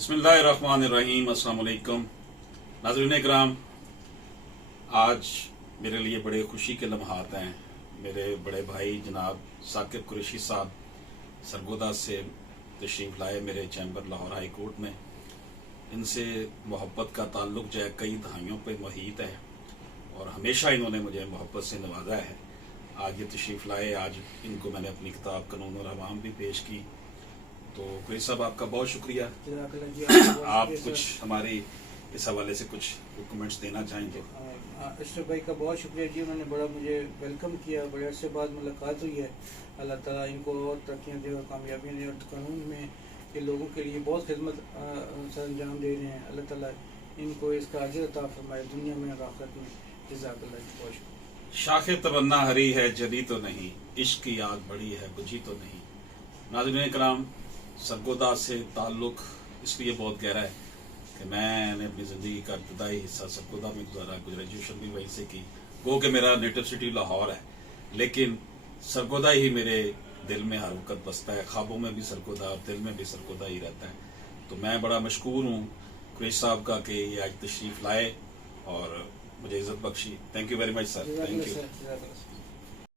बिस्मिल्लाहिर्रहमानिर्रहीम। अस्सलाम वालेकुम नाज़रीन इकराम, आज मेरे लिए बड़े खुशी के लम्हात हैं। मेरे बड़े भाई जनाब साकिब कुरैशी साहब सरगोदा से तशरीफ़ लाए मेरे चैम्बर लाहौर हाई कोर्ट में। इनसे मोहब्बत का ताल्लुक़ जो है कई दहाइयों पे मुहीत है और हमेशा इन्होंने मुझे मोहब्बत से नवाजा है। आज ये तशरीफ़ लाए, आज इनको मैंने अपनी किताब कानून और अवाम भी पेश की। तो कुरैशी साहब आपका बहुत शुक्रिया। आप कुछ हमारे इस हवाले से कुछ डॉक्यूमेंट्स देना चाहेंगे? अशरफ भाई का बहुत शुक्रिया जी, उन्होंने बड़ा मुझे वेलकम किया, बड़े अरसे बाद मुलाकात हुई है। अल्लाह ताला इनको और तरक्कियाँ दे और कामयाबियाँ दे, और कानून में के लोगों के लिए बहुत खिदमत सर अंजाम दे रहे हैं। अल्लाह ताला इनको इसका अजर अता फरमाए दुनिया में और आखिरत में। जज़ाकल्लाह, बहुत शुक्रिया। शाखे तमन्ना हरी है जली तो नहीं, इश्क की आग बड़ी है बुझी तो नहीं। नाज़रीन इकराम, सरगोदा से ताल्लुक़ इसलिए बहुत गहरा है कि मैंने अपनी ज़िंदगी का इब्तदाई हिस्सा सरगोदा में गुजारा, ग्रेजुएशन भी वहीं से की। गो कि मेरा नेटिव सिटी लाहौर है, लेकिन सरगोदा ही मेरे दिल में हर वक्त बसता है। ख्वाबों में भी सरगोदा और दिल में भी सरगोदा ही रहता है। तो मैं बड़ा मशकूर हूँ कुरैशी साहब का कि ये आज तशरीफ़ लाए और मुझे इज़्ज़त बख्शी। Thank you very much sir, thank you.